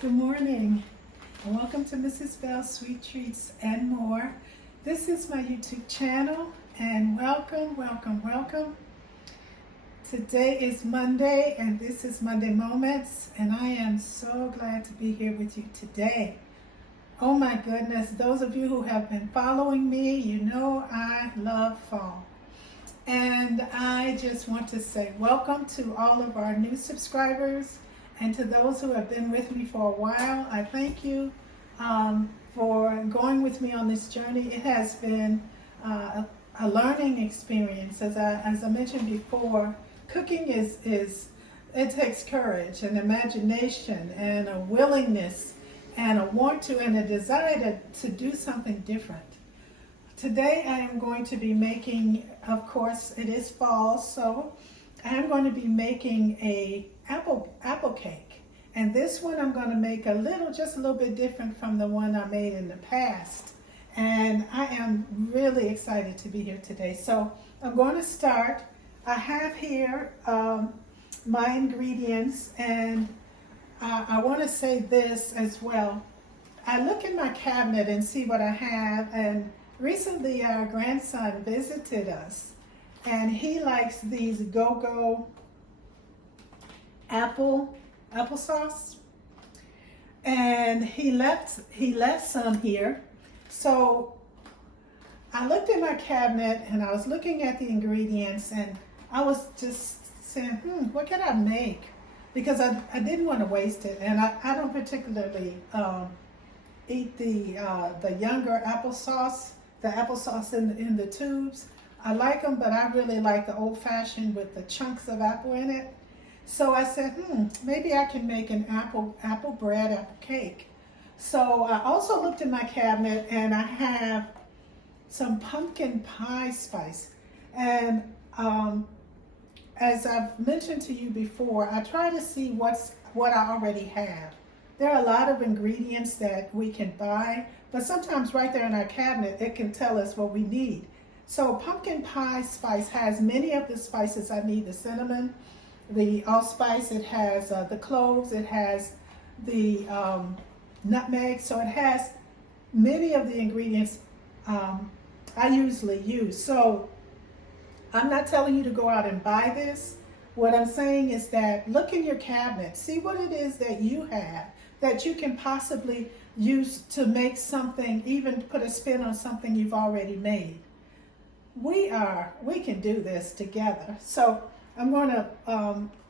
Good morning, and welcome to Mrs. Bell's Sweet Treats and More. This is my YouTube channel, and welcome. Today is Monday, and this is Monday Moments, and I am so glad to be here with you today. Oh my goodness, those of you who have been following me, you know I love fall. And I just want to say welcome to all of our new subscribers. And to those who have been with me for a while, I thank you for going with me on this journey. It has been a learning experience. As I mentioned before, cooking it takes courage and imagination and a willingness and a want to and a desire to do something different. Today I am going to be making, of course, it is fall, so I am going to be making a apple cake, and this one I'm going to make just a little bit different from the one I made in the past, and I am really excited to be here today. So I'm going to start. I have here my ingredients, and I want to say this as well. I look in my cabinet and see what I have, and recently our grandson visited us, and he likes these go-go applesauce, and he left some here. So I looked in my cabinet and I was looking at the ingredients, and I was just saying, what can I make? Because I didn't want to waste it, and I don't particularly eat the younger applesauce, the applesauce in the tubes. I like them, but I really like the old-fashioned with the chunks of apple in it. So I said, maybe I can make an apple cake. So I also looked in my cabinet, and I have some pumpkin pie spice. And as I've mentioned to you before, I try to see what I already have. There are a lot of ingredients that we can buy, but sometimes right there in our cabinet, it can tell us what we need. So pumpkin pie spice has many of the spices I need: the cinnamon, the allspice, it has the cloves, it has the nutmeg. So it has many of the ingredients I usually use. So I'm not telling you to go out and buy this. What I'm saying is that look in your cabinet, see what it is that you have that you can possibly use to make something, even put a spin on something you've already made. We can do this together. So I'm going to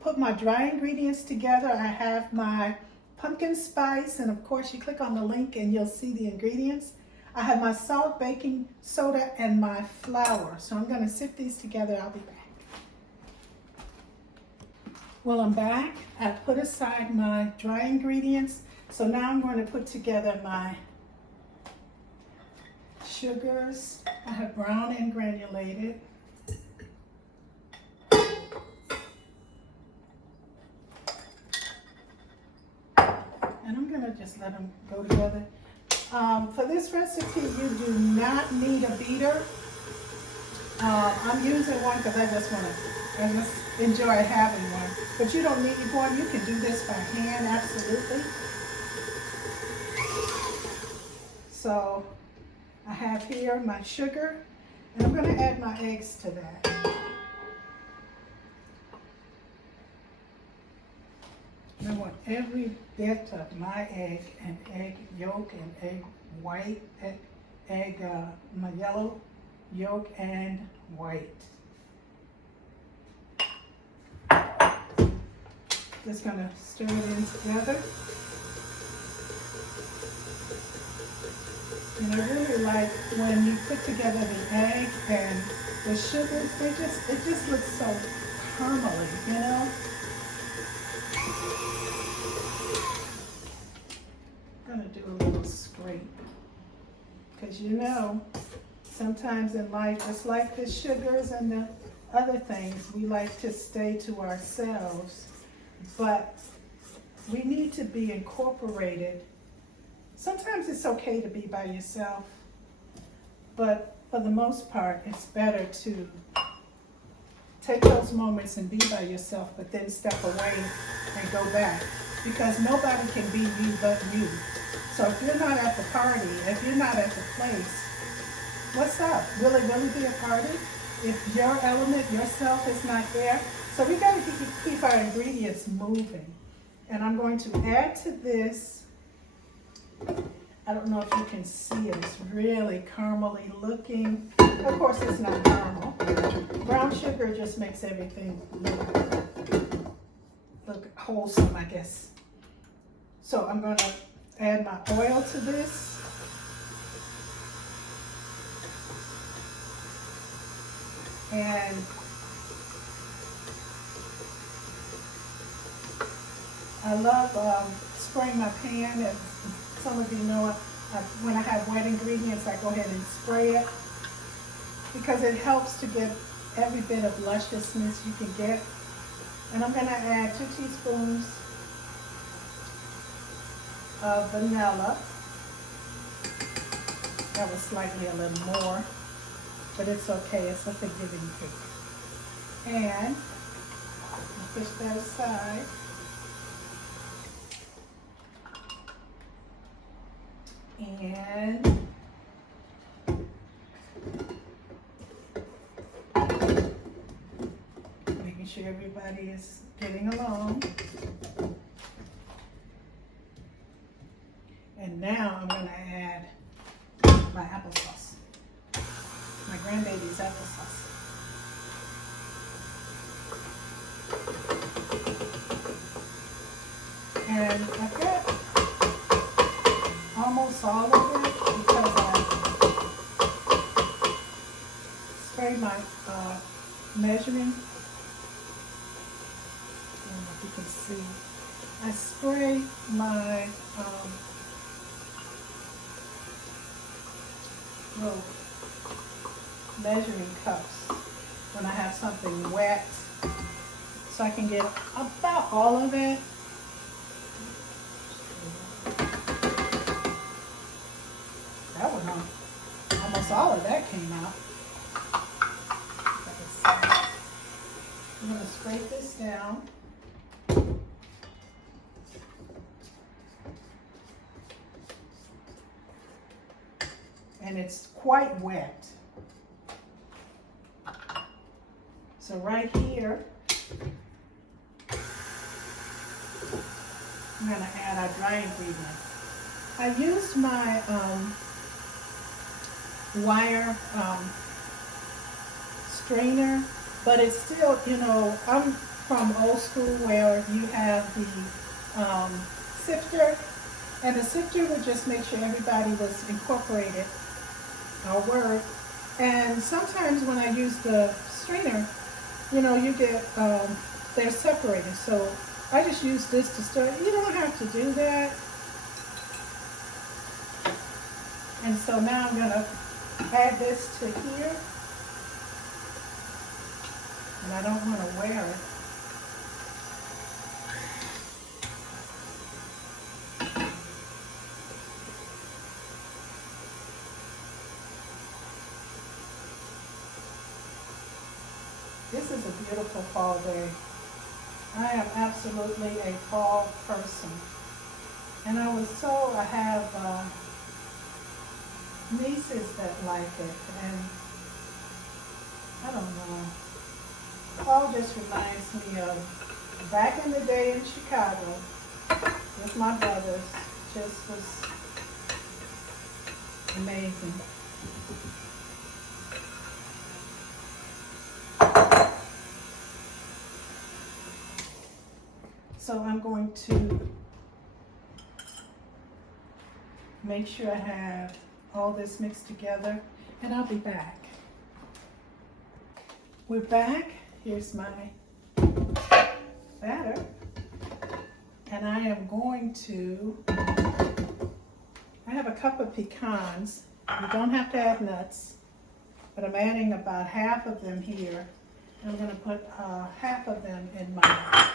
put my dry ingredients together. I have my pumpkin spice, and of course you click on the link and you'll see the ingredients. I have my salt, baking soda, and my flour. So I'm going to sift these together. I'll be back. Well, I'm back. I've put aside my dry ingredients. So now I'm going to put together my sugars. I have brown and granulated. And I'm gonna just let them go together. For this recipe, you do not need a beater. I'm using one because I just enjoy having one. But you don't need one. You can do this by hand, absolutely. So I have here my sugar, and I'm going to add my eggs to that. I want every bit of my egg and egg yolk and egg white, my yellow yolk and white. Just going to stir it in together. And I really like when you put together the egg and the sugar, it just looks so caramely, you know? I'm going to do a little scrape, because you know, sometimes in life, just like the sugars and the other things, we like to stay to ourselves, but we need to be incorporated. Sometimes it's okay to be by yourself, but for the most part, it's better to take those moments and be by yourself, but then step away and go back. because nobody can be you but you. So if you're not at the party, if you're not at the place, what's up? Will it really be a party if your element, yourself is not there? So we got to keep our ingredients moving. And I'm going to add to this, I don't know if you can see it, it's really caramely looking. Of course it's not caramel. Brown sugar just makes everything look wholesome, I guess. So I'm going to add my oil to this. And I love spraying my pan. As some of you know, when I have wet ingredients, I go ahead and spray it because it helps to get every bit of lusciousness you can get. And I'm going to add 2 teaspoons of vanilla. That was slightly a little more, but it's okay. It's a forgiving cake. And I'll push that aside. And making sure everybody is getting along. And now I'm going to add my applesauce, my grandbaby's applesauce. And I've got almost all of it because I spray my measuring. I don't know if you can see. I spray my little measuring cups when I have something wet, so I can get about all of it. That went on. Almost all of that came out. I'm going to scrape this down. And it's quite wet. So right here, I'm going to add our dry ingredient. I used my wire strainer, but it's still, you know, I'm from old school where you have the sifter, and the sifter would just make sure everybody was incorporated, our word. And sometimes when I use the strainer, you know, you get, they're separated. So I just use this to stir. You don't have to do that. And so now I'm going to add this to here. And I don't want to wear it. This is a beautiful fall day. I am absolutely a fall person. And I was told I have nieces that like it, and I don't know. Fall just reminds me of back in the day in Chicago with my brothers. Just was amazing. So I'm going to make sure I have all this mixed together, and I'll be back. We're back. Here's my batter, and I am going to, I have a cup of pecans. You don't have to add nuts, but I'm adding about half of them here. And I'm going to put half of them in my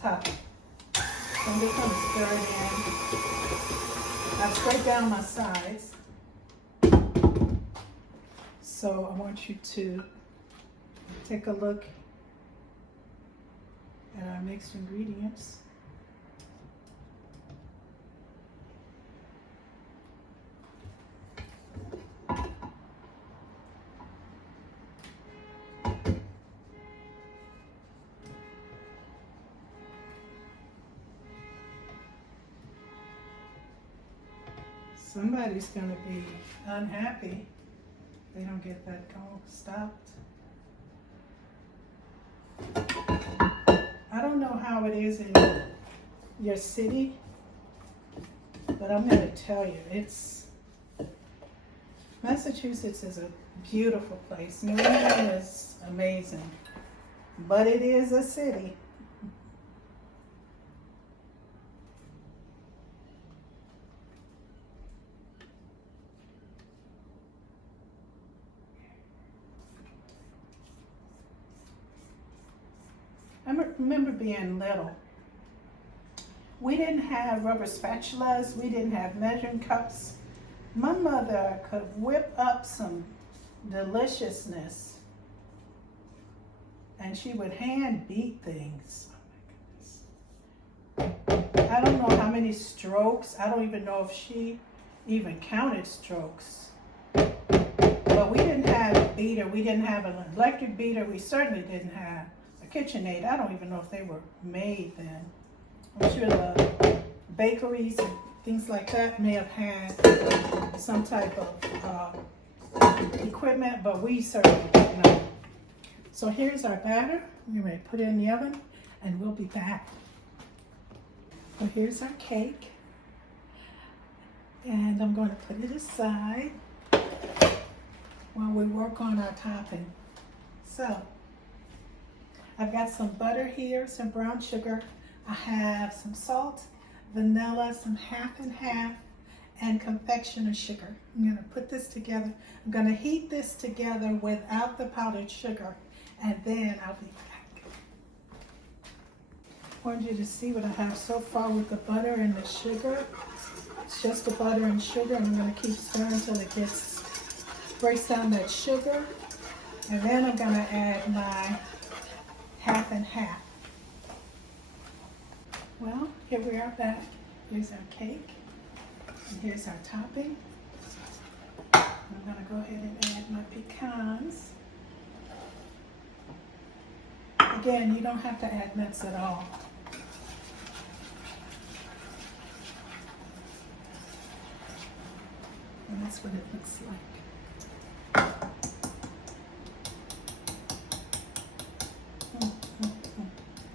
topping. So I'm just going to stir it in. I've sprayed down my sides. So I want you to take a look at our mixed ingredients. Somebody's gonna be unhappy if they don't get that stopped. I don't know how it is in your city, but I'm gonna tell you, Massachusetts is a beautiful place. New England is amazing, but it is a city. I remember being little. We didn't have rubber spatulas. We didn't have measuring cups. My mother could whip up some deliciousness, and she would hand beat things. Oh my goodness. I don't know how many strokes. I don't even know if she even counted strokes. But we didn't have a beater. We didn't have an electric beater. We certainly didn't have a KitchenAid. I don't even know if they were made then. I'm sure the bakeries and things like that may have had some type of equipment, but we certainly didn't know. So here's our batter. We're going to put it in the oven, and we'll be back. So here's our cake, and I'm going to put it aside while we work on our topping. So I've got some butter here, some brown sugar. I have some salt, vanilla, some half and half, and confectioner sugar. I'm going to put this together. I'm going to heat this together without the powdered sugar, and then I'll be back. I want you to see what I have so far with the butter and the sugar. It's just the butter and sugar, and I'm going to keep stirring until it breaks down that sugar. And then I'm going to add my half and half. Well, here we are back. Here's our cake, and here's our topping. I'm going to go ahead and add my pecans. Again, you don't have to add nuts at all. And that's what it looks like.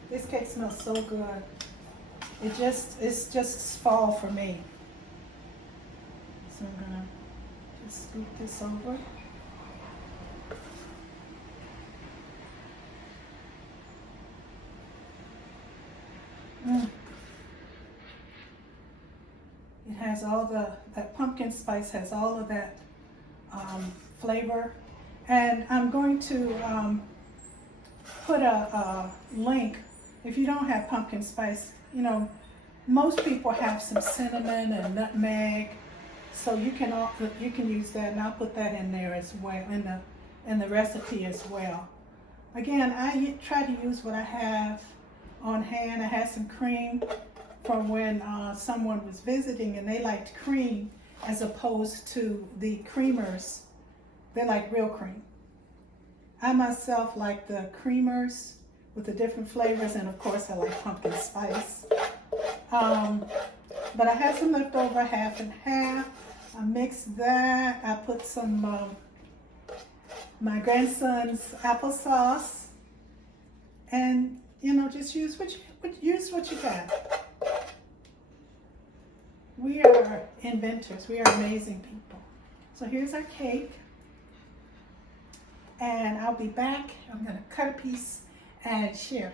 This cake smells so good. It's just fall for me. So I'm gonna just scoop this over. It has all that pumpkin spice has all of that flavor. And I'm going to put a link. If you don't have pumpkin spice, you know, most people have some cinnamon and nutmeg, so you can use that, and I'll put that in there as well, in the recipe as well. Again, I try to use what I have on hand. I had some cream from when someone was visiting, and they liked cream as opposed to the creamers. They like real cream. I myself like the creamers with the different flavors, and of course I like pumpkin spice. But I had some leftover half and half. I mixed that. I put some my grandson's applesauce, and you know, just use what you got. We are inventors. We are amazing people. So here's our cake, and I'll be back. I'm gonna cut a piece and share.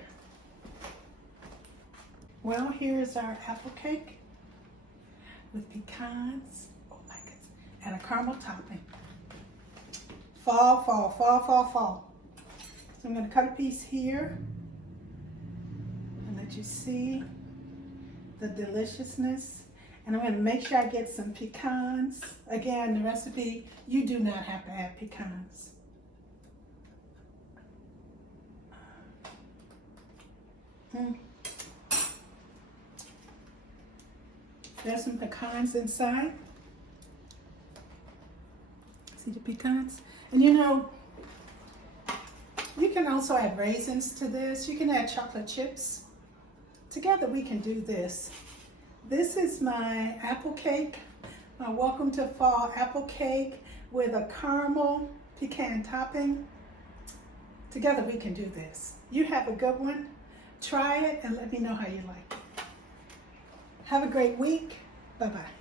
Well, here's our apple cake with pecans, oh my goodness, and a caramel topping. Fall, fall, fall, fall, fall. So I'm going to cut a piece here and let you see the deliciousness. And I'm going to make sure I get some pecans. Again, the recipe, you do not have to add pecans. There's some pecans inside. See the pecans? And you know, you can also add raisins to this. You can add chocolate chips. Together we can do this. This is my apple cake Welcome to fall apple cake with a caramel pecan topping. Together we can do this. You have a good one. Try it and let me know how you like it. Have a great week. Bye-bye.